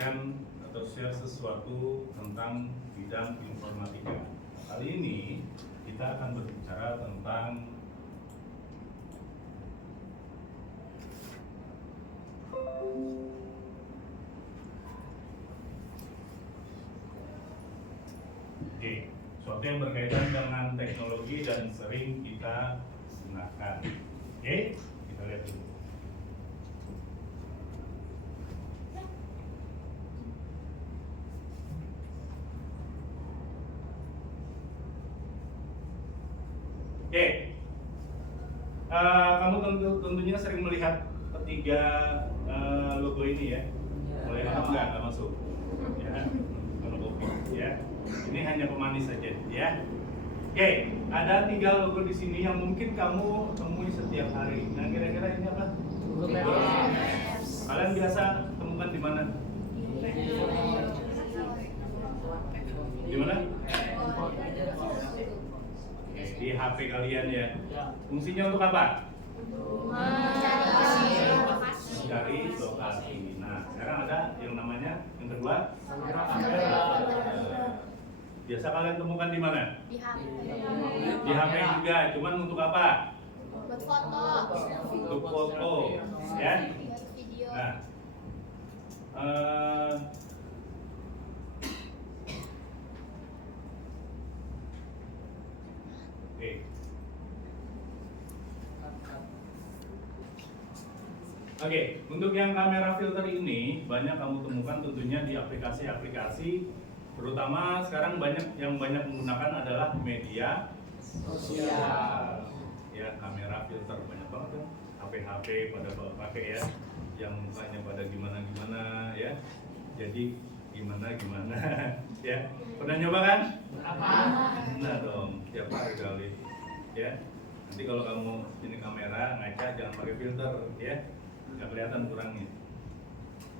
memberikan atau share sesuatu tentang bidang informatika. Kali ini kita akan berbicara tentang sesuatu yang berkaitan dengan teknologi dan sering kita gunakan. Kita lihat dulu. Kamu tentunya sering melihat ketiga logo ini ya. Mulai nggak masuk. Ya, kalau kopi ya. Ini hanya pemanis saja ya. Ada 3 logo di sini yang mungkin kamu temui setiap hari. Nah, kira-kira ini apa? Kalian biasa temukan di mana? Di mana? Di HP kalian ya. Fungsinya untuk apa? Mencari lokasi. Nah, sekarang ada yang namanya yang kedua biasa kalian temukan di mana? Di HP. Di HP juga, cuman untuk apa? Buat foto. Untuk foto, ya. Video. Nah, Oke, untuk yang kamera filter ini banyak kamu temukan tentunya di aplikasi-aplikasi, terutama sekarang banyak menggunakan adalah media sosial. Ya, kamera filter banyak banget kan, HP pada pakai ya, yang mukanya pada gimana ya, jadi gimana ya, pernah nyoba kan? Nah dong, tiap hari kali ya. Nanti kalau kamu ini kamera ngaca jangan pakai filter ya. Nggak kelihatan kurangnya.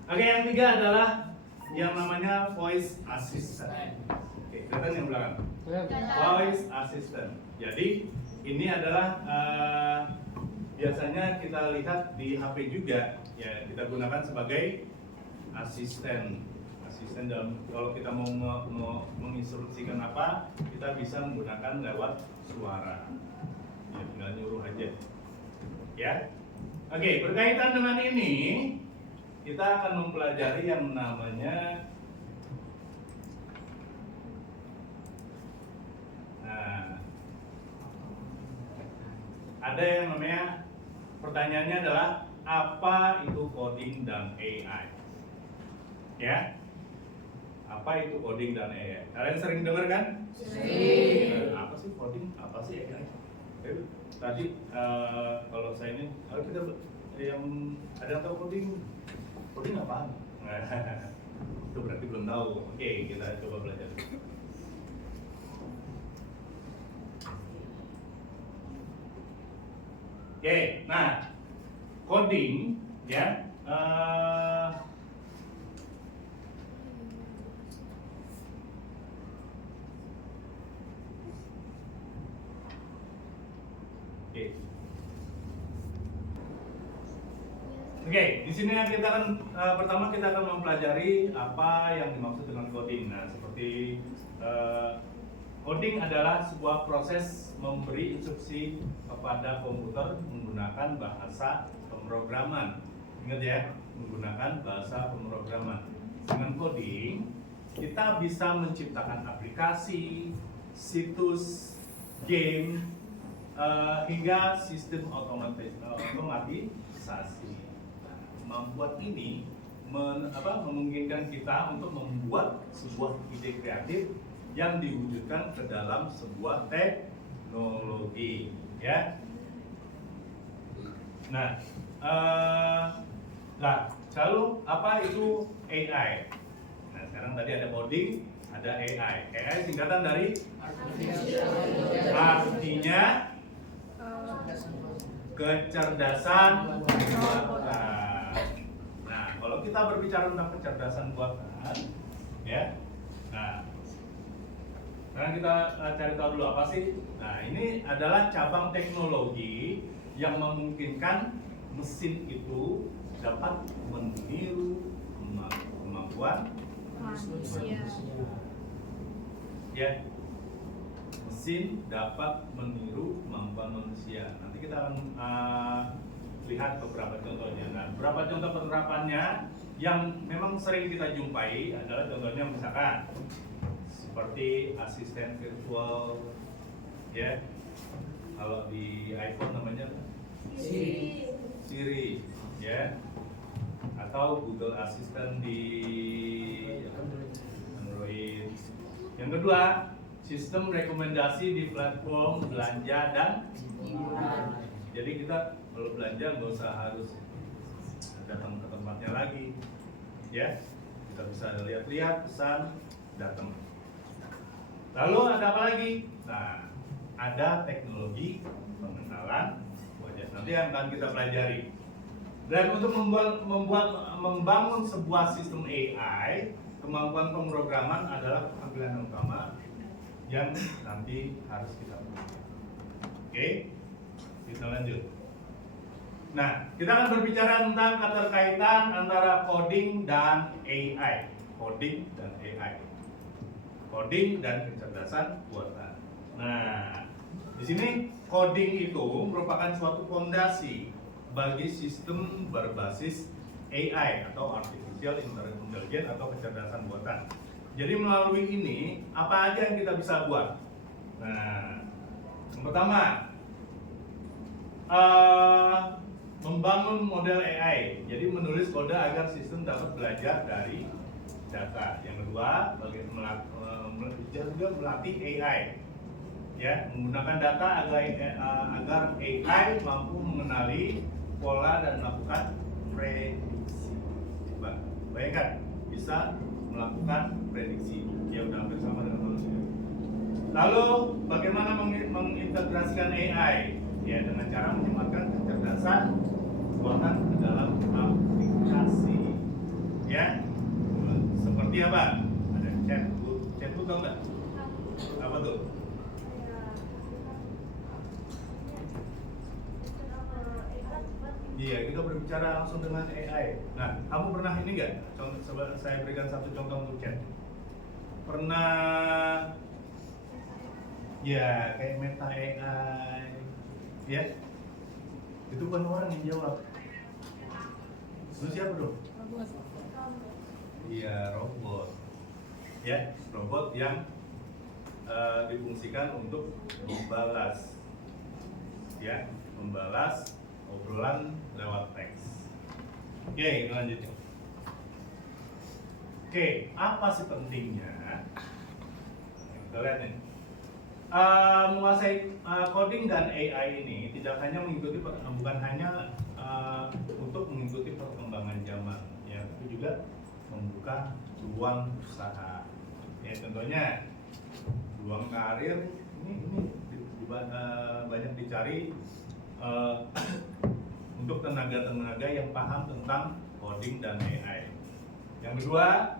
Oke, yang 3 adalah yang namanya voice assistant. Oke, kelihatan yang belakang. Voice assistant. Jadi ini adalah biasanya kita lihat di HP juga ya, kita gunakan sebagai asisten. Asisten dalam kalau kita mau menginstruksikan apa, kita bisa menggunakan lewat suara. Ya, tinggal nyuruh aja. Ya. Oke, berkaitan dengan ini, kita akan mempelajari yang namanya ada yang namanya pertanyaannya adalah apa itu coding dan AI? Ya, apa itu coding dan AI? Kalian sering dengar kan? Sering. Apa sih coding? Apa sih AI? Tadi kalau saya ini, kalau kita yang ada yang tahu coding apaan? Itu berarti belum tahu. Oke, kita coba belajar. Oke, nah coding ya. Oke, di sini kita akan pertama kita akan mempelajari apa yang dimaksud dengan coding. Nah, seperti coding adalah sebuah proses memberi instruksi kepada komputer menggunakan bahasa pemrograman. Ingat ya, menggunakan bahasa pemrograman. Dengan coding, kita bisa menciptakan aplikasi, situs, game, hingga sistem otomatisasi. Membuat ini memungkinkan kita untuk membuat sebuah ide kreatif yang diwujudkan ke dalam sebuah teknologi, ya. Nah, lalu apa itu AI? Nah, sekarang tadi ada coding, ada AI. AI singkatan dari artinya kecerdasan buatan. Nah, kalau kita berbicara tentang kecerdasan buatan, ya. Nah, sekarang kita cari tahu dulu apa sih. Nah, ini adalah cabang teknologi yang memungkinkan mesin itu dapat meniru kemampuan kemampuan Manusia. ya. Mesin dapat meniru kemampuan manusia. Nanti kita akan lihat beberapa contohnya. Nah, beberapa contoh penerapannya yang memang sering kita jumpai adalah contohnya misalkan seperti asisten virtual ya. Kalau di iPhone namanya Siri ya. Atau Google Assistant di Android. Yang kedua, sistem rekomendasi di platform belanja dan hiburan. Jadi kita kalau belanja nggak usah harus datang ke tempatnya lagi, ya. Kita bisa lihat-lihat, pesan, datang. Lalu ada apa lagi? Nah, ada teknologi pengenalan wajah. Nanti yang akan kita pelajari. Dan untuk membangun sebuah sistem AI, kemampuan pemrograman adalah keterampilan utama yang nanti harus kita pelajari. Oke, kita lanjut. Nah, kita akan berbicara tentang keterkaitan antara coding dan AI. Coding dan AI. Coding dan kecerdasan buatan. Nah, di sini coding itu merupakan suatu fondasi bagi sistem berbasis AI atau Artificial Intelligence atau kecerdasan buatan. Jadi melalui ini apa aja yang kita bisa buat? Nah, yang pertama membangun model AI. Jadi menulis kode agar sistem dapat belajar dari data. Yang kedua, juga melatih AI. Ya, menggunakan data agar AI mampu mengenali pola dan melakukan prediksi. Bayangkan bisa melakukan prediksi. Ya udah hampir sama dengan manusia. Lalu bagaimana mengintegrasikan AI? Ya dengan cara menyematkan kecerdasan buatan ke dalam aplikasi. Ya, seperti apa? Ada chatbot tau nggak? Apa tuh? Iya, kita berbicara langsung dengan AI. Nah, kamu pernah ini nggak? Saya berikan satu contoh untuk chat. Pernah, ya kayak Meta AI, ya? Itu bukan orang yang jawab. Itu siapa dong? Iya, robot. Ya, robot yang difungsikan untuk membalas, ya, membalas obrolan lewat teks. Oke, lanjut. Oke, apa sih pentingnya? Kita lihat nih. Menguasai coding dan AI ini tidak hanya mengikuti bukan hanya untuk mengikuti perkembangan zaman, ya, tapi juga membuka peluang usaha. Ya, contohnya peluang karir ini banyak dicari untuk tenaga-tenaga yang paham tentang coding dan AI. Yang kedua,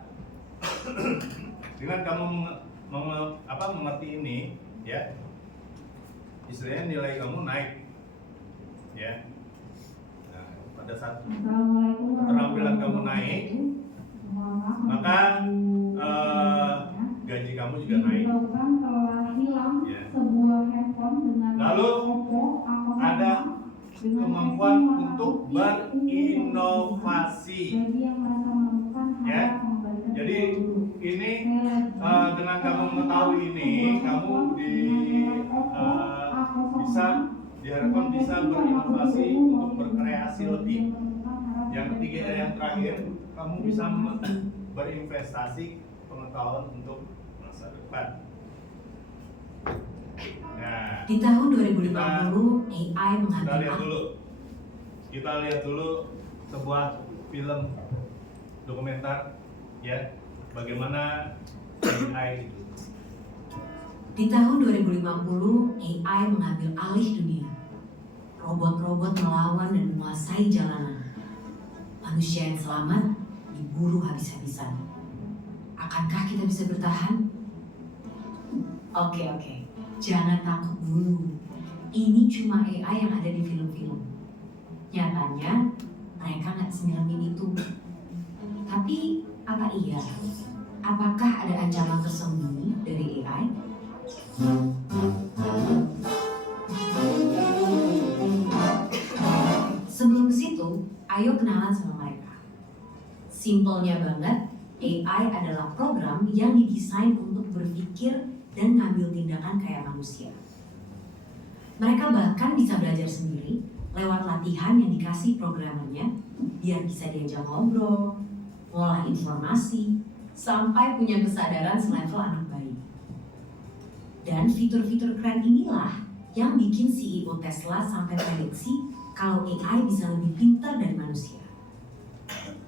dengan kamu mengerti ini, ya, istilahnya nilai kamu naik, ya. Nah, pada saat keterampilan kamu naik, maka gaji kamu juga naik. Ya. Lalu ada kemampuan untuk berinovasi. Ya, jadi ini dengan kamu mengetahui ini, kamu diharapkan bisa berinovasi untuk berkreasi lebih. Yang ketiga dan yang terakhir, kamu bisa berinvestasi pengetahuan untuk masa depan. Nah, di tahun 2050 AI mengambil kita lihat dulu sebuah film dokumenter, ya, bagaimana AI itu. Di tahun 2050 AI mengambil alih dunia. Robot-robot melawan dan menguasai jalanan. Manusia yang selamat diburu habis-habisan. Akankah kita bisa bertahan? Oke. Jangan takut dulu. Ini cuma AI yang ada di film-film. Nyatanya, mereka nggak senyelemin itu. Tapi Apa iya? Apakah ada ancaman tersembunyi dari AI? Sebelum ke situ, ayo kenalan sama mereka. Simpelnya banget, AI adalah program yang didesain untuk berpikir dan ngambil tindakan kayak manusia. Mereka bahkan bisa belajar sendiri lewat latihan yang dikasih programmernya biar bisa diajak ngobrol, ngolah informasi, sampai punya kesadaran selevel anak bayi. Dan fitur-fitur keren inilah yang bikin CEO Tesla sampai prediksi kalau AI bisa lebih pintar dari manusia.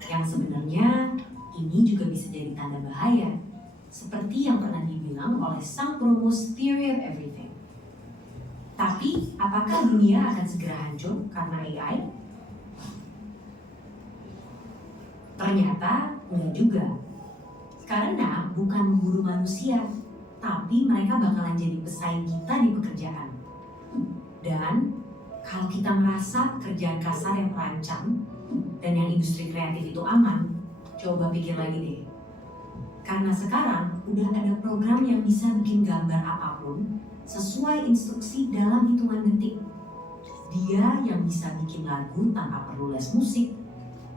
Yang sebenarnya ini juga bisa jadi tanda bahaya, seperti yang pernah dibilang oleh sang perumus Theory of Everything. Tapi, apakah dunia akan segera hancur karena AI? Ternyata enggak juga. Karena bukan memburu manusia, tapi mereka bakalan jadi pesaing kita di pekerjaan. Dan kalau kita merasa pekerjaan kasar yang terancam dan yang industri kreatif itu aman, coba pikir lagi deh. Karena sekarang udah ada program yang bisa bikin gambar apapun sesuai instruksi dalam hitungan detik. Dia yang bisa bikin lagu tanpa perlu les musik,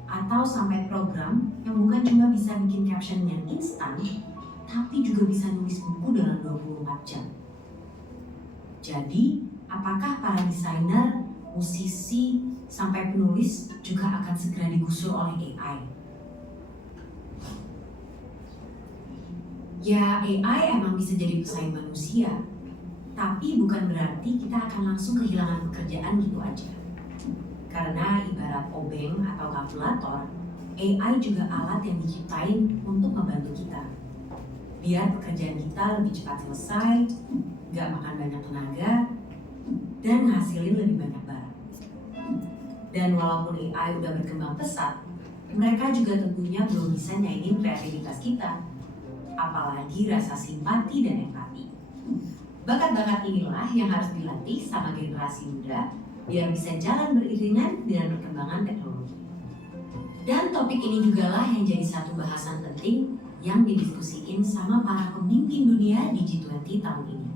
atau sampai program yang bukan cuma bisa bikin caption yang instan, tapi juga bisa nulis buku dalam 24 jam. Jadi, apakah para desainer, musisi, sampai penulis juga akan segera digusur oleh AI? Ya, AI emang bisa jadi pesaing manusia, tapi bukan berarti kita akan langsung kehilangan pekerjaan gitu aja. Karena ibarat obeng atau kalkulator, AI juga alat yang diciptain untuk membantu kita. Biar pekerjaan kita lebih cepat selesai, nggak makan banyak tenaga, dan ngasilin lebih banyak barang. Dan walaupun AI udah berkembang pesat, mereka juga tentunya belum bisa nyaingin kreativitas kita, apalagi rasa simpati dan empati. Bakat-bakat inilah yang harus dilatih sama generasi muda biar bisa jalan beriringan dengan perkembangan teknologi. Dan topik ini juga lah yang jadi satu bahasan penting yang didiskusiin sama para pemimpin dunia di G20 tahun ini.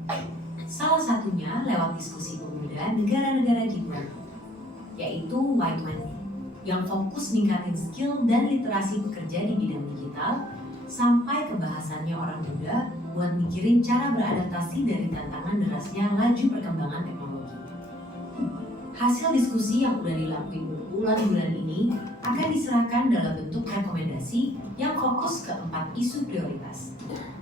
Salah satunya lewat diskusi pemuda negara-negara G20, yaitu Y20, yang fokus ningkatin skill dan literasi pekerja di bidang digital sampai ke bahasannya orang muda buat mikirin cara beradaptasi dari tantangan derasnya laju perkembangan teknologi. Hasil diskusi yang udah dilakuin berbulan-bulan ini akan diserahkan dalam bentuk rekomendasi yang fokus ke 4 isu prioritas.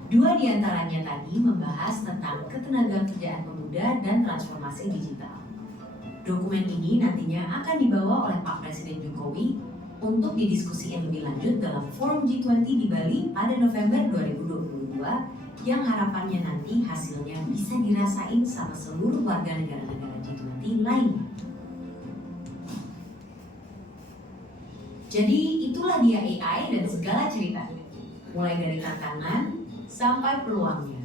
2 diantaranya tadi membahas tentang ketenagakerjaan pemuda dan transformasi digital. Dokumen ini nantinya akan dibawa oleh Pak Presiden Jokowi untuk didiskusikan lebih lanjut dalam forum G20 di Bali pada November 2022 yang harapannya nanti hasilnya bisa dirasain sama seluruh warga negara-negara G20 lainnya. Jadi itulah dia AI dan segala ceritanya, mulai dari tantangan sampai peluangnya.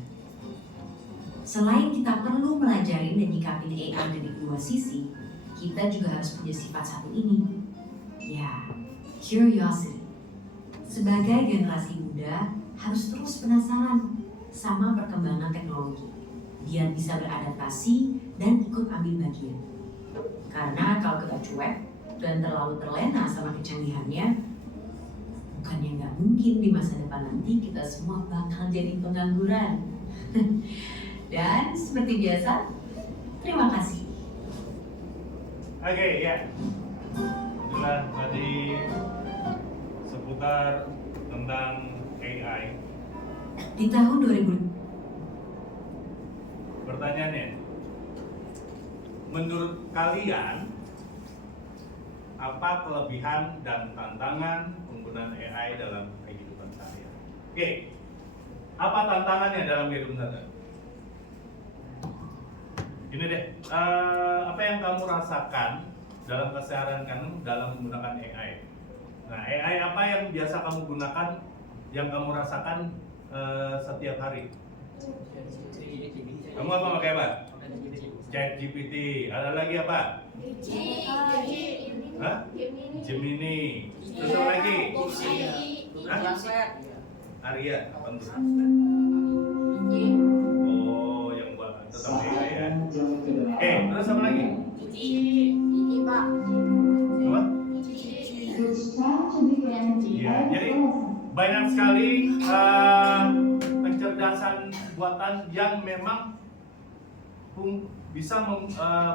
Selain kita perlu melajari dan nyikapin AI dari 2 sisi, kita juga harus punya sifat satu ini, ya, curiosity. Sebagai generasi muda, harus terus penasaran sama perkembangan teknologi, biar bisa beradaptasi dan ikut ambil bagian. Karena kalau kita cuek dan terlalu terlena sama kecanggihannya, bukannya nggak mungkin di masa depan nanti kita semua bakal jadi pengangguran. Dan seperti biasa, terima kasih. Oke, ya. Itulah tadi seputar tentang AI. Di tahun 2000, Pertanyaannya, menurut kalian apa kelebihan dan tantangan penggunaan AI dalam kehidupan sehari-hari? Oke, apa tantangannya dalam kehidupan sehari-hari? Ini deh, apa yang kamu rasakan dalam keseharian kamu dalam menggunakan AI? Nah, AI apa yang biasa kamu gunakan, yang kamu rasakan setiap hari? Kamu apa pakai apa? ChatGPT. Ada lagi apa? Hah? Gemini. Terus apa lagi? Arya, apa tuh? Iji. Oh, yang buat tetap AI ya. Oke, terus apa lagi? Iji, Pak. Apa? Iji. Ya, jadi banyak sekali kecerdasan buatan yang memang bisa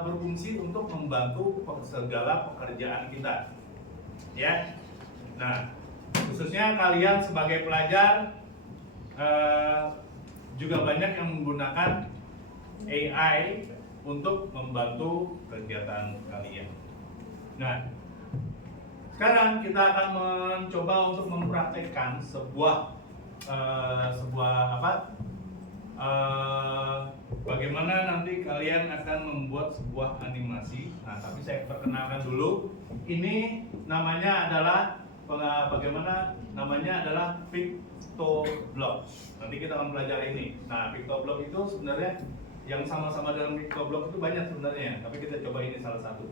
berfungsi untuk membantu segala pekerjaan kita. Ya. Nah, khususnya kalian sebagai pelajar juga banyak yang menggunakan AI untuk membantu kegiatan kalian. Nah, sekarang kita akan mencoba untuk mempraktekkan bagaimana nanti kalian akan membuat sebuah animasi. Nah, tapi saya perkenalkan dulu. Ini namanya adalah PictoBlock. Nanti kita akan belajar ini. Nah, PictoBlock itu sebenarnya yang sama-sama dalam PictoBlock itu banyak sebenarnya, tapi kita coba ini salah satu.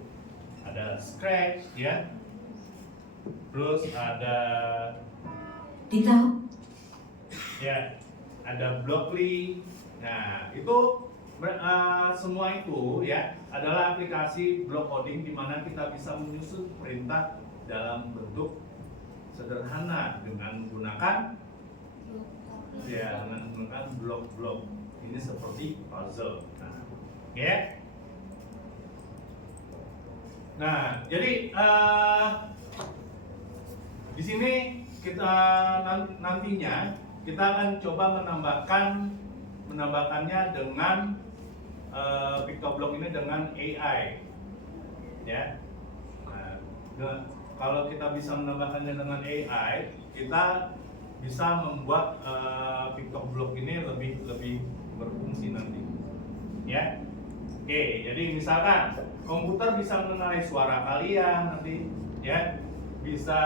Ada Scratch, ya. Terus ada Dita, ya, ada Blockly. Nah, itu semua itu ya adalah aplikasi block coding di mana kita bisa menyusun perintah dalam bentuk sederhana dengan menggunakan blok-blok. Ini seperti puzzle. Nah, oke. Nah, jadi di sini kita nantinya kita akan coba menambahkannya dengan PictoBlock ini dengan AI, ya. Nah, kalau kita bisa menambahkannya dengan AI, kita bisa membuat PictoBlock ini lebih berfungsi nanti, ya. Oke, jadi misalkan komputer bisa mengenali suara kalian nanti, ya, bisa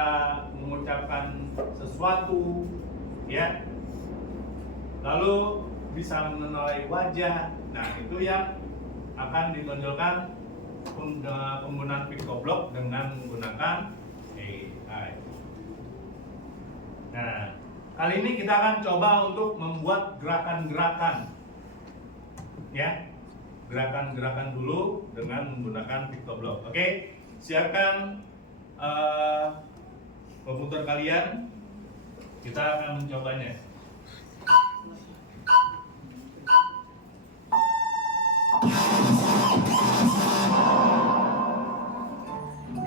mengucapkan sesuatu, ya, lalu bisa mengenali wajah. Nah, itu yang akan ditonjolkan penggunaan PictoBlock dengan menggunakan AI. Nah, kali ini kita akan coba untuk membuat gerakan-gerakan, ya, gerakan-gerakan dulu dengan menggunakan PictoBlock. Oke, siapkan komputer kalian, kita akan mencobanya.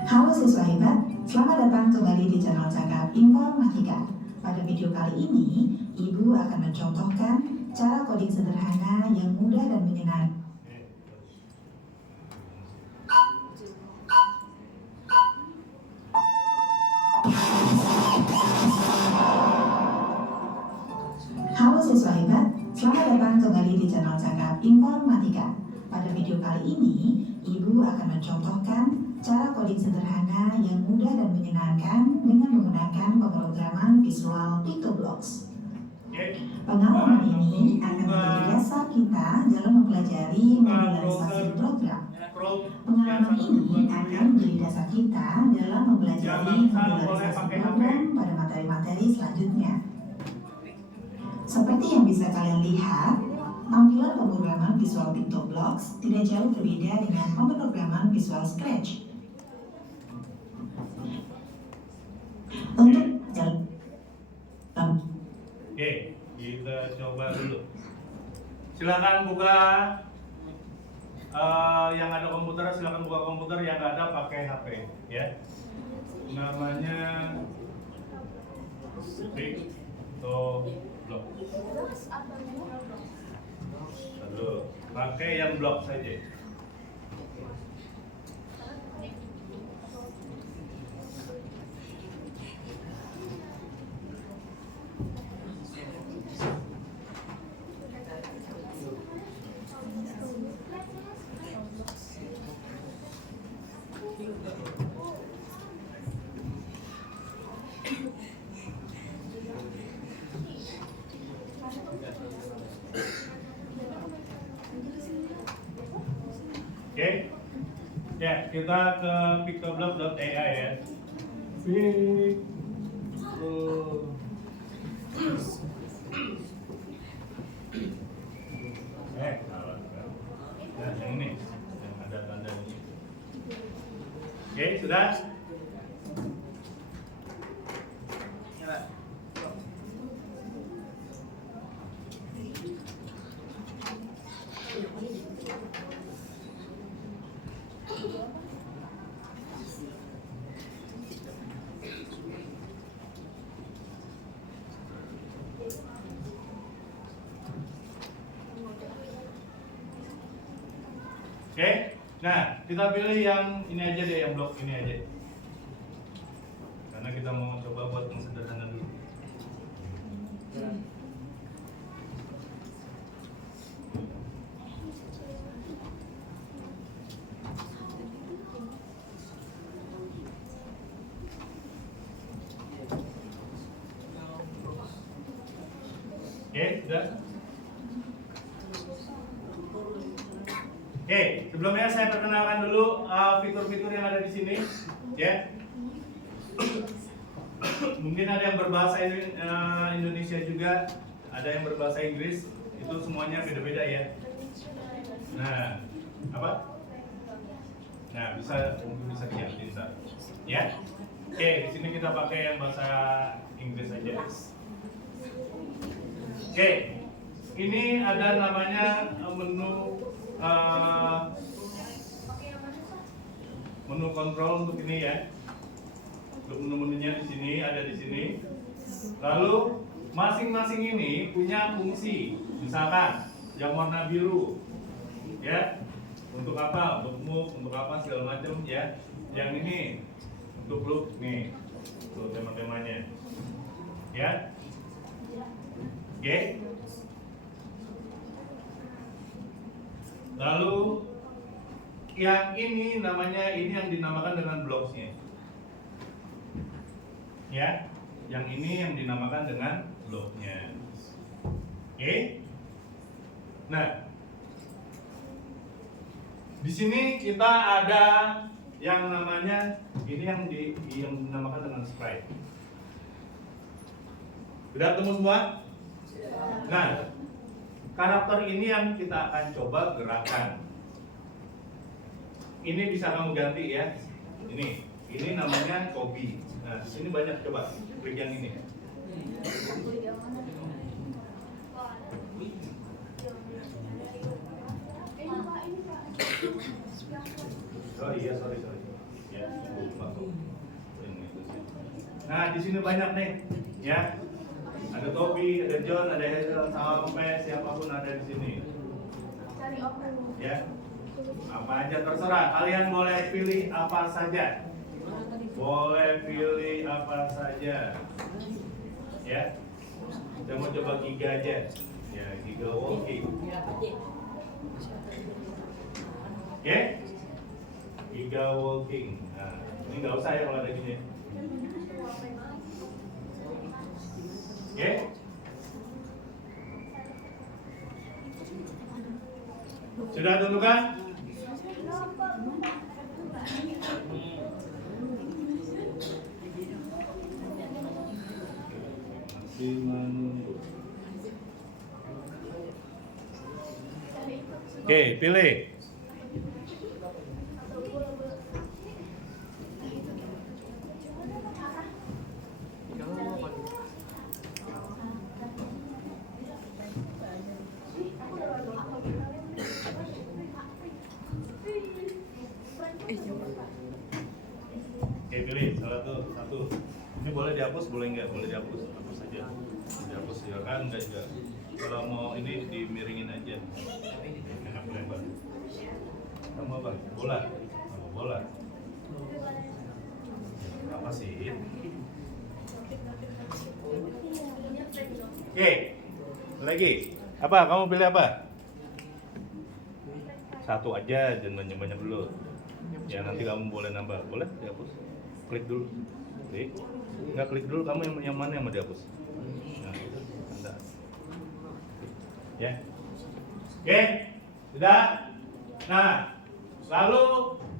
Halo siswa hebat, selamat datang kembali di channel Cakap Informatika. Pada video kali ini, Ibu akan mencontohkan cara coding sederhana yang mudah dan menyenangkan. Halo siswa hebat, selamat datang kembali di channel Cakap Informatika. Pada video kali ini, Ibu akan mencontohkan cara coding sederhana yang mudah dan menyenangkan dengan menggunakan pemrograman visual PictoBlocks. Pengalaman ini akan menjadi dasar kita dalam mempelajari modularisasi program. Pengalaman ini akan menjadi dasar kita dalam mempelajari modularisasi program pada materi-materi selanjutnya. Seperti yang bisa kalian lihat, tampilan pemrograman visual PictoBlocks tidak jauh berbeda dengan pemrograman visual Scratch. Untuk Oke, kita coba dulu. Silakan buka yang ada komputer, silakan buka komputer, yang nggak ada pakai HP, ya. Namanya PictoBlock. Lalu pakai yang blok saja. Oke, ya, kita ke pictoblock.ai ya. Pictoblock. Salah. Nah, yang ini, yang ada tanda ini. Oke, sudah? Oke, nah kita pilih yang ini aja deh, yang blok ini aja. Karena kita mau coba buat yang sederhana dulu. Oke, sudah. Oke, sebelumnya saya perkenalkan dulu fitur-fitur yang ada di sini, ya. Mungkin ada yang berbahasa Indonesia juga, ada yang berbahasa Inggris, itu semuanya beda-beda ya. Nah, apa? Nah, bisa diartiin, ya. Oke, di sini kita pakai yang bahasa Inggris aja. Oke, ini ada namanya menu kontrol untuk ini ya. Untuk menu-menunya di sini ada di sini. Lalu masing-masing ini punya fungsi. Misalkan yang warna biru, ya, untuk apa? Untuk move, untuk apa segala macam ya. Yang ini untuk look nih, tuh tema-temanya, ya. Oke. Lalu yang ini namanya, ini yang dinamakan dengan blocksnya, ya. Yang ini yang dinamakan dengan bloknya. Oke. Nah, di sini kita ada yang namanya ini yang dinamakan dengan sprite. Sudah ketemu semua? Nah, karakter ini yang kita akan coba gerakan. Ini bisa kamu ganti ya. Ini namanya Kobi. Nah, di sini banyak, coba klik yang ini. Oh iya, sorry. Ya, lupa. Nah, di sini banyak nih, ya. Ada Tobi, ada John, ada Hazel, sampai siapapun ada di sini. Ya, apa aja terserah. Kalian boleh pilih apa saja. Boleh pilih apa saja. Ya, kita mau coba Giga aja. Ya, Giga walking. Oke, Giga walking. Nah, ini nggak usah ya kalau ada gini. Oke. Sudah tentukan? Oke, pilih. Oke, pilih salah satu. Ini boleh dihapus, boleh nggak? Boleh dihapus, hapus saja. Dihapus ya kan, enggak juga. Kalau mau ini dimiringin aja. Enak lebar. Kamu apa? Bola. Oh, bola. Apa sih? Oke, lagi. Apa? Kamu pilih apa? Satu aja, jangan banyak-banyak dulu. Ya nanti kamu boleh nambah, boleh dihapus. Klik dulu. Klik. Nggak klik dulu, kamu yang mana yang mau dihapus? Nah, itu Anda. Ya. Oke, sudah. Nah, lalu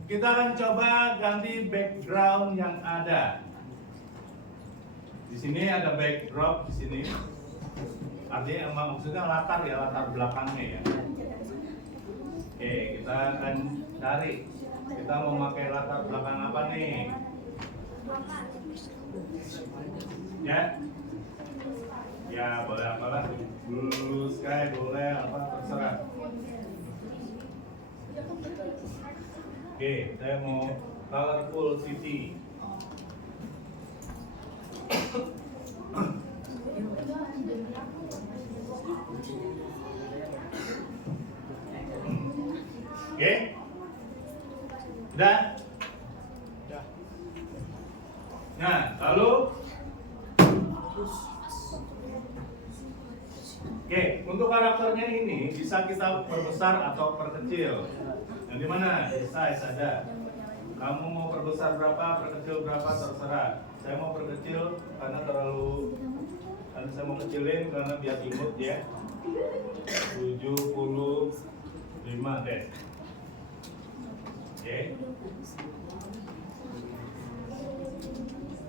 kita akan coba ganti background yang ada. Di Di sini ada backdrop di sini. Artinya emang maksudnya latar ya, latar belakangnya ya. Oke, kita akan cari. Kita mau pakai latar belakang apa nih? Ya? Ya boleh apalah. Blue sky boleh apa terserah. Oke, saya mau colorful city. Oke, udah. Nah, lalu, oke, untuk karakternya ini bisa kita perbesar atau perkecil. Yang dimana? Size ada. Kamu mau perbesar berapa, perkecil berapa, terserah. Saya mau perkecil karena saya mau kecilin karena biar imut ya. 75 deh. Oke.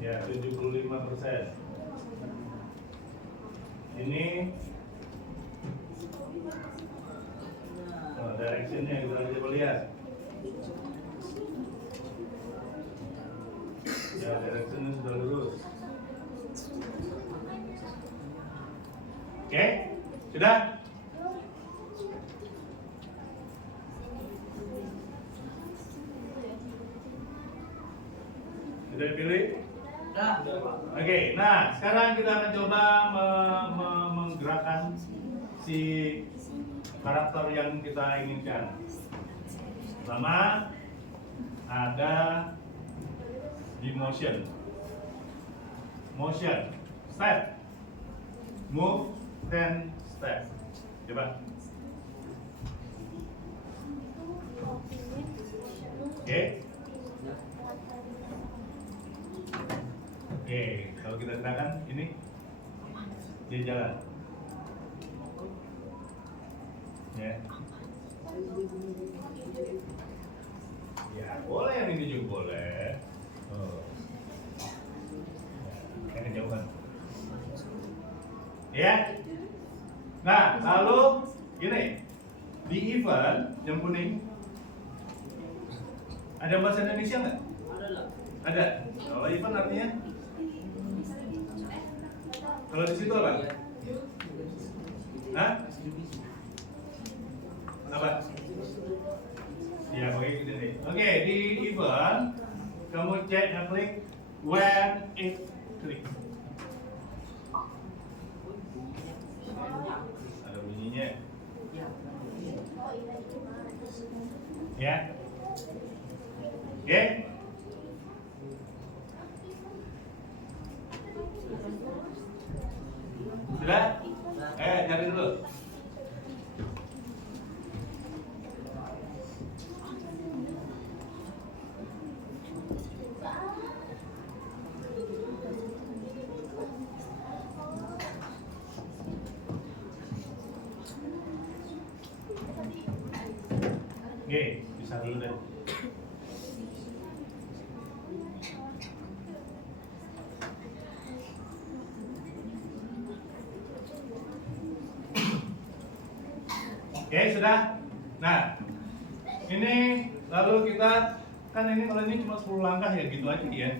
Ya, 75%. Ini directionnya kita coba lihat. Ya, directionnya sudah lurus. Oke, sudah? Sudah dipilih? Oke, nah sekarang kita akan coba menggerakkan si karakter yang kita inginkan. Pertama ada di motion, step, move, then step. Coba. Oke. Oke, kalau kita gerakan ini dia jalan. Ya. Ya, boleh yang ini juga boleh. Oh. Ya, kejauhan. Ya. Nah, lalu gini. Di event yang kuning ada bahasa Indonesia nggak? Ada. Kalau event artinya? Kalau di situ apa? Hah? Apa? Ya, oke gitu nih. Oke, di event kamu cek klik when it click. Ada bunyinya. Ya. Oke. Sudah? Cari dulu. Oke, bisa dulu deh. Oke, sudah. Nah, ini lalu kita kan ini kalau ini cuma 10 langkah ya gitu aja ya.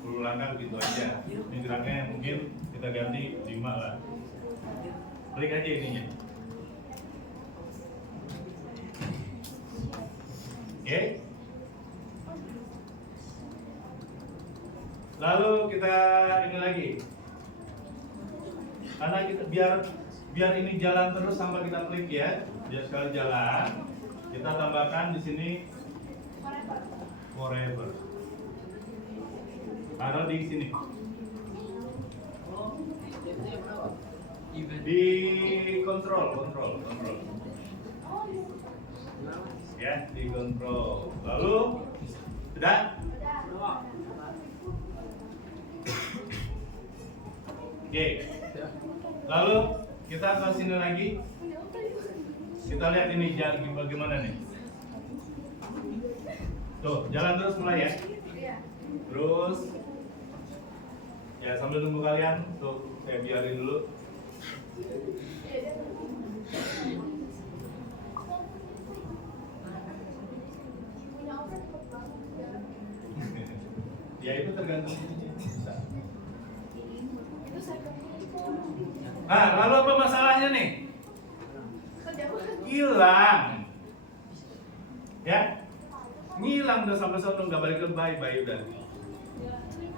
10 langkah gitu aja. Ini geraknya mungkin kita ganti 5 lah. Klik aja ininya. Oke. Lalu kita ini lagi. Karena kita biar ini jalan terus sampai kita klik ya. Biar sekali jalan, kita tambahkan di sini forever. Taruh di sini. Di kontrol. Ya, di kontrol. Lalu sudah? Oke. Lalu kita ke sini lagi. Kita lihat ini jalan bagaimana nih. Tuh, jalan terus mulai ya. Terus Ya sambil nunggu kalian, tuh saya biarin dulu. Ya itu tergantung bisa. Nah, lalu apa masalahnya nih? Hilang. Ya, ngilang udah sampai sono nggak balik ke bayi udah.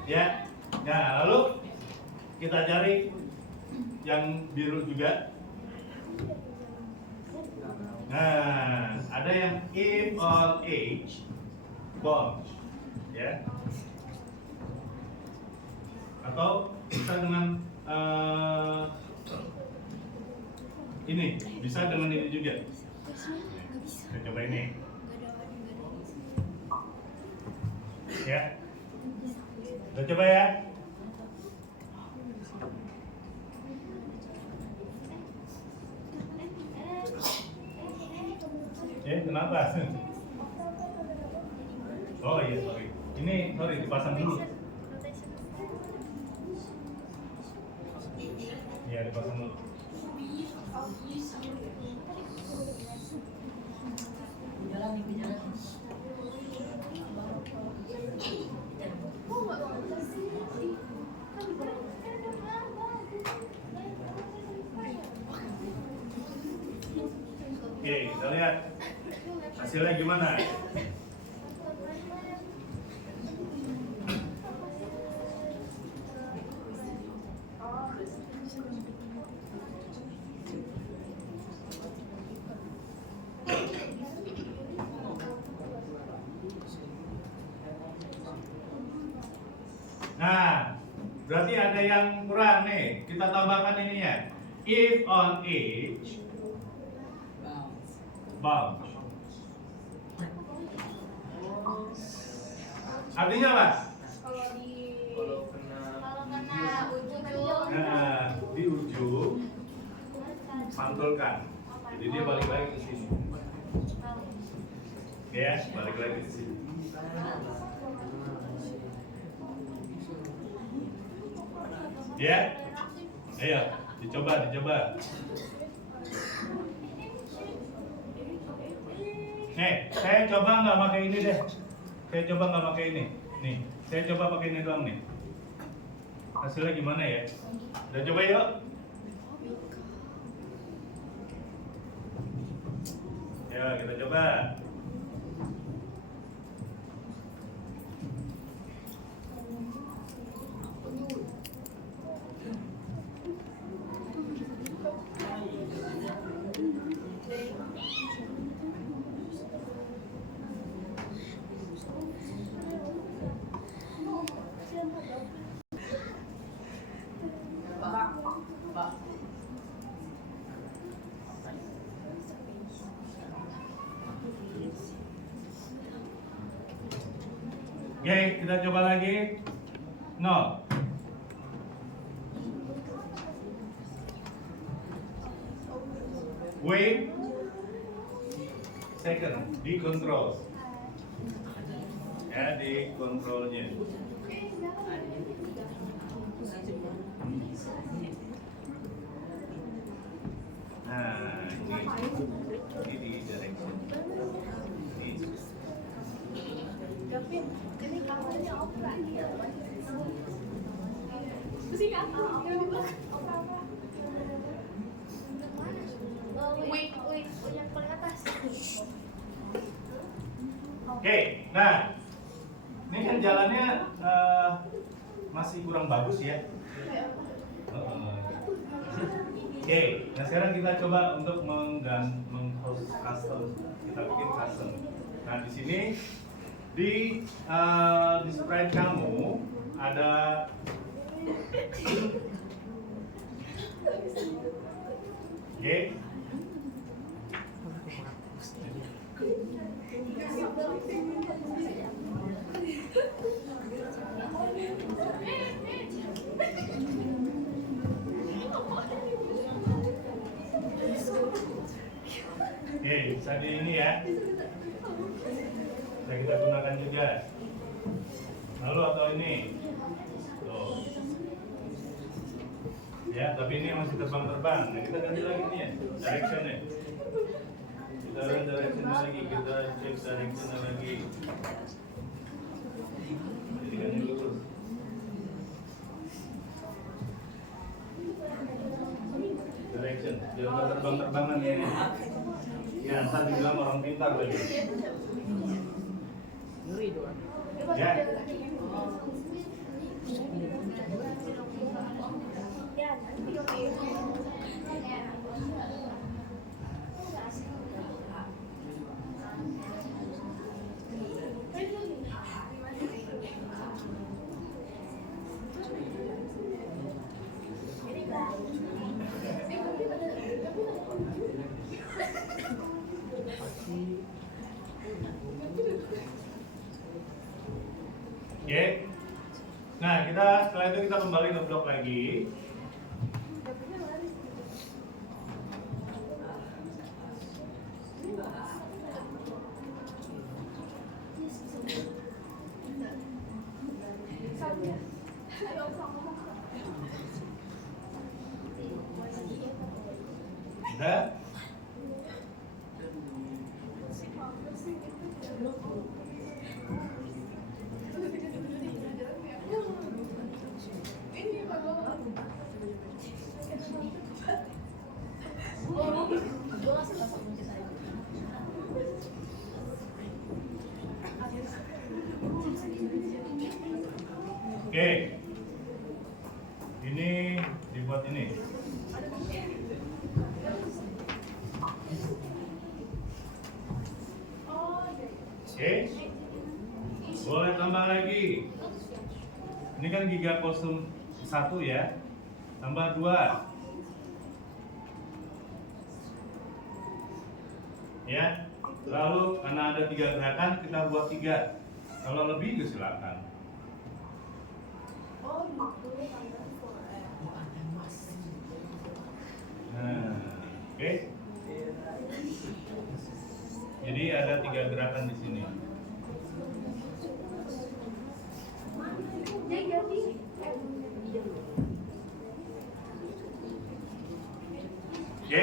Ya, nah lalu kita cari yang biru juga. Nah, ada yang if all age bond, ya. Atau bisa dengan ini, bisa dengan ini juga. Kita coba ini. Ya, kita coba ya. Kenapa? Oh iya, sorry. Ini sorry dipasang dulu. Iya, dipasang dulu. Oke, kita lihat hasilnya gimana. Nah, berarti ada yang kurang nih. Kita tambahkan ininya. If on age bound. Artinya apa? Kalau kena ujung Di ujung pantulkan. Jadi dia balik lagi ke sini. Ya, balik lagi ke sini. Ya, ayo dicoba. Saya coba nggak pakai ini deh. Saya coba nggak pakai ini. Nih, saya coba pakai ini doang nih. Hasilnya gimana ya? Udah coba yuk. Ya, kita coba. Oke, kita coba lagi. 0. Wait. Second, dikontrol. Ya, dikontrolnya. Nah, ini di direction. ini kamarnya opera. Yang paling atas. Oke, nah ini kan jalannya masih kurang bagus ya. Oke, nah sekarang kita coba untuk meng-host custom. Kita bikin custom. Nah di sini di sprite kamu ada oke. Oke, bisa di ini ya. Bisa kita gunakan juga. Lalu atau ini. Tuh. Ya, tapi ini masih terbang-terbang. Nah, kita ganti lagi nih ya, directionnya. Kita lihat directionnya lagi, kita cek directionnya lagi. Jadi kan ini lurus. Direction, jangan terbang-terbangan ini. Ya, ntar dibilang orang pintar lagi. Ya. Oke. Nah, setelah itu kita kembali ke blok lagi. Udah? Oke. Ini dibuat ini. Oke. Boleh tambah lagi. Ini kan giga kostum 1 ya. Tambah 2. Ya. Lalu karena ada 3 gerakan, kita buat 3. Kalau lebih juga silakan. Nah, oke. Jadi ada 3 gerakan di sini. Oke.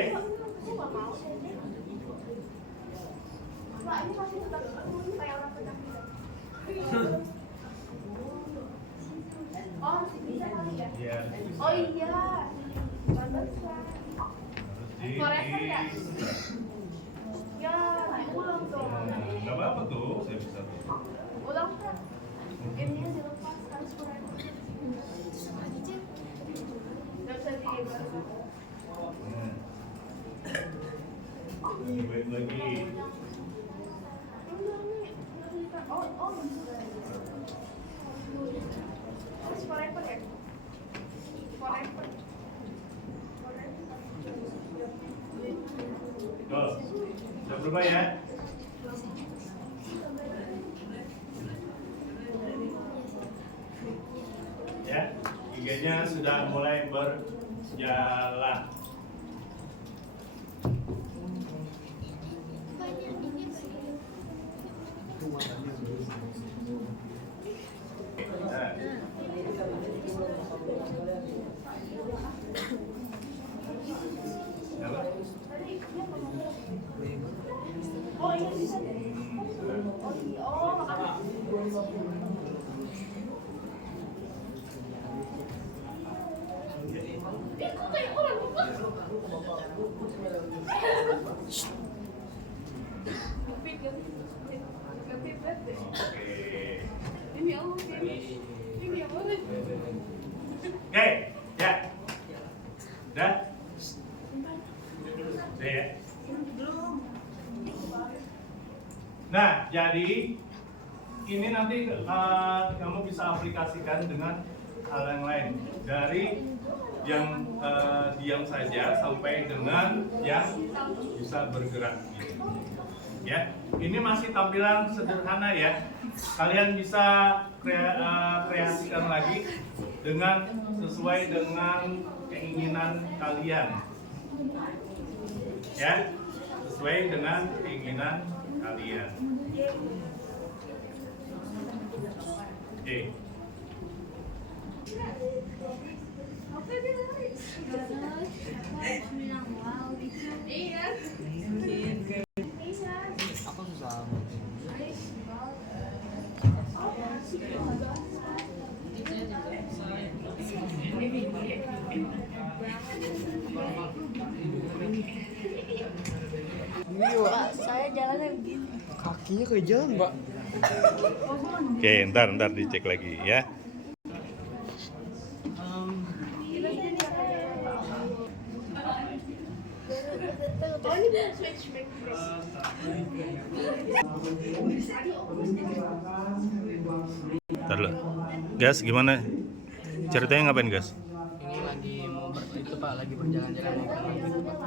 Oh, masih bisa kali ya? Iya. Oh iya. Pantesan. Forever ya? Ya, ulang dong. Gak apa-apa tuh, saya bisa tuh. Ulang kan? Gamenya dilepas harus forever. Gak bisa dilepas. Baik lagi. Oh, bisa. Harus forever ya? Forever. Tuh, udah berubah ya? Ya, giganya sudah mulai berjalan. Oh iya bisa deh. Oh iya, oh makanya. Kok kayak orang lupa? Ini Allah ini Allah. Oke, ya. Udah? Udah ya? Nah, jadi ini nanti kamu bisa aplikasikan dengan hal yang lain. Dari yang diam saja sampai dengan yang bisa bergerak. Ya, ini masih tampilan sederhana ya. Kalian bisa kreasikan lagi dengan sesuai dengan keinginan kalian. Ya, sesuai dengan keinginan kalian. Oke. Apa dia? bilang wow gitu. Iya. Aku susah. Pak, saya jalannya begini. Kakinya kayak jalan, Pak. Oke, ntar dicek lagi ya. Oh ini bisa switch back. Ntar dulu. Gas, gimana? Ceritanya ngapain, Gas? Ini lagi mau itu Pak, lagi berjalan-jalan mau berenang gitu Pak.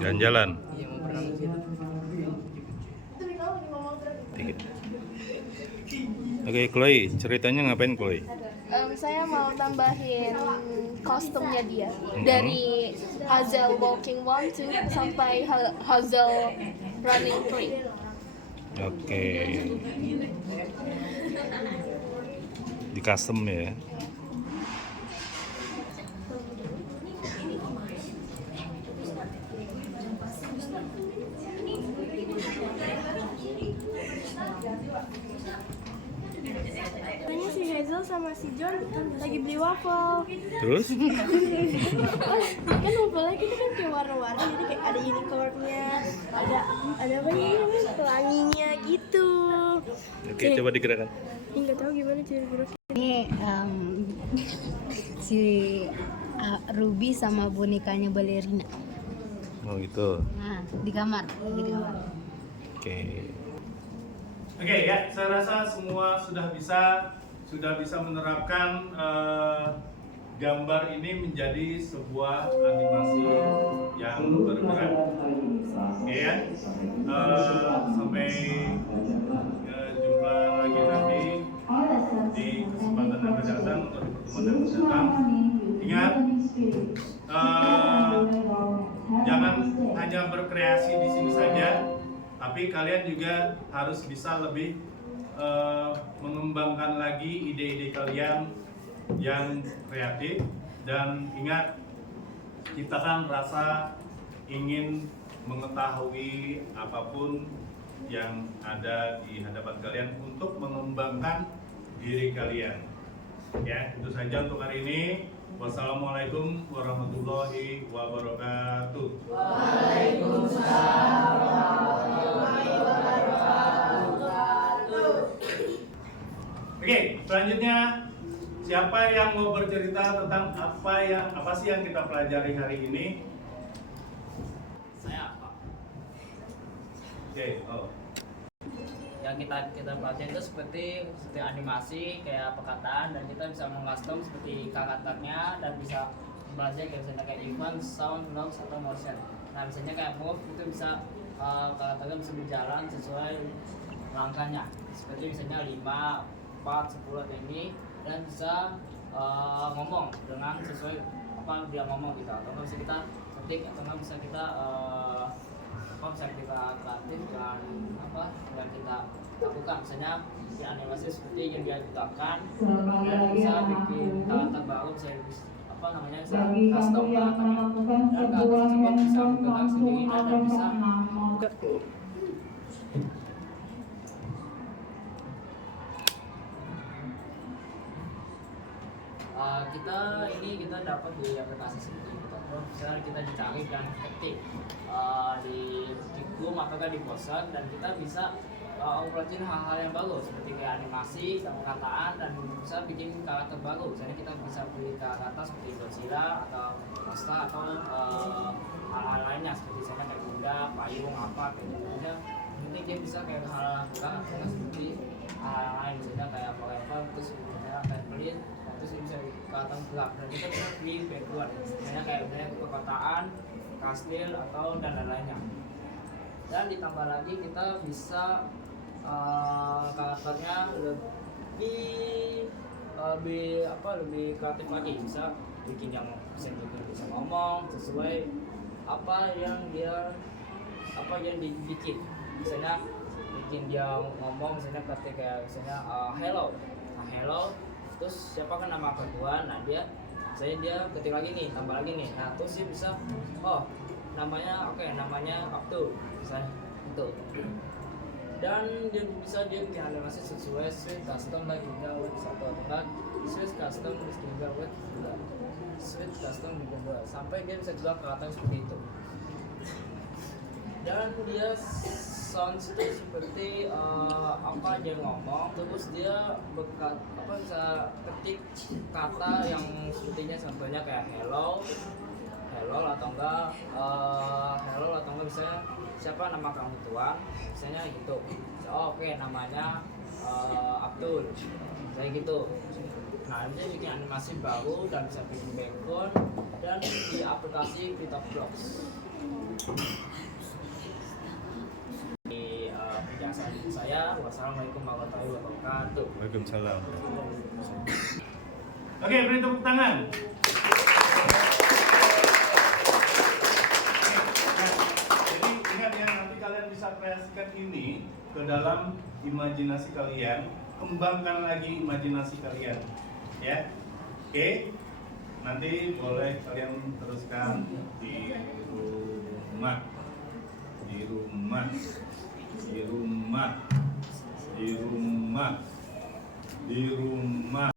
Jalan-jalan. Iya mau berenang gitu. Dikit. Oke, Chloe, ceritanya ngapain, Chloe? Saya mau tambahin kostumnya dia dari Hazel Walking 1 sampai Hazel Running 3. Oke. Di custom ya. Kayaknya si Hazel sama si John lagi beli waffle. Terus? Kan waffle kita kan kayak warna-warni, jadi kayak ada unicornnya, ada apa namanya pelanginya gitu. Oke, coba digerakkan. Nggak tahu gimana cara geraknya. Ini si Ruby sama bonekanya balerina. Oh gitu. Nah, di kamar, lagi di kamar. Oke. Oke ya, saya rasa semua sudah bisa menerapkan gambar ini menjadi sebuah animasi yang bergerak. Oke ya. Sampai jumpa lagi nanti di kesempatan yang akan datang atau di pertemuan yang akan datang. Ingat, jangan hanya berkreasi di sini saja, tapi kalian juga harus bisa lebih mengembangkan lagi ide-ide kalian yang kreatif. Dan ingat, ciptakan rasa ingin mengetahui apapun yang ada di hadapan kalian untuk mengembangkan diri kalian. Ya, itu saja untuk hari ini. Wassalamualaikum warahmatullahi wabarakatuh. Oke, selanjutnya siapa yang mau bercerita tentang apa sih yang kita pelajari hari ini? Saya Pak. Oke, Yang kita pelajari itu seperti animasi kayak perkataan, dan kita bisa mengcustom seperti karakternya dan bisa belajar kayak misalnya kayak event, sound, noise atau motion. Nah misalnya kayak move itu bisa karakternya bisa berjalan sesuai langkahnya. Seperti misalnya 5, 4, 10 ini, dan bisa ngomong dengan sesuai apa dia ngomong gitu. Atau nggak bisa kita ketik, atau nggak bisa kita bisa kita kreatif dengan apa yang kita lakukan. Misalnya di animasi seperti yang dia ciptakan, dan bisa bikin karakter baru, bisa apa namanya, bisa custom karakternya, dan karakter tersebut bisa bergerak sendiri dan bisa kita dapat di aplikasi seperti itu. Misalnya kita dicari dan ketik di Chrome atau di browser, dan kita bisa mempelajari hal-hal yang baru seperti kayak animasi dan perkataan, dan bisa bikin karakter baru. Misalnya kita bisa pilih karakter seperti Godzilla atau Monster atau hal-hal lainnya seperti misalnya kayak kuda, payung, apa kayak gitu. Nanti dia bisa kayak hal-hal gerak atau seperti hal lain, misalnya kayak forever, terus misalnya kayak pelit, terus bisa karakter gerak, dan kita bisa pilih background, misalnya kayak perkotaan, kastil atau dan lain-lainnya. Dan ditambah lagi kita bisa karakternya lebih kreatif lagi, bisa bikin yang bisa ngomong sesuai apa yang dibikin. Misalnya bikin dia ngomong, misalnya ketika misalnya hello, terus siapa kan nama kedua, nah dia Saya dia ketik lagi nih, tambah lagi nih. Nah terus dia bisa, oh namanya namanya Abdul misalnya itu. Dan dia bisa dia pilih animasi sesuai switch custom lagi buat satu atau enggak switch custom juga buat switch custom juga sampai dia bisa juga kelihatan seperti itu. Dan dia sounds seperti apa dia ngomong, terus dia bisa ketik kata yang sepertinya contohnya kayak hello atau enggak misalnya siapa nama kamu tuan, misalnya gitu. Oh, oke, namanya Abdul kayak gitu. Nah dia bikin animasi baru dan bisa bikin background dan di aplikasi Vitoblocks. Penjelasan saya, wassalamualaikum warahmatullahi wabarakatuh. Waalaikumsalam. Oke, beri tepuk tangan. Jadi ingat ya, nanti kalian bisa kreasikan ini ke dalam imajinasi kalian, kembangkan lagi imajinasi kalian, ya. Oke, nanti boleh kalian teruskan di rumah, di rumah, di rumah, di rumah, di rumah.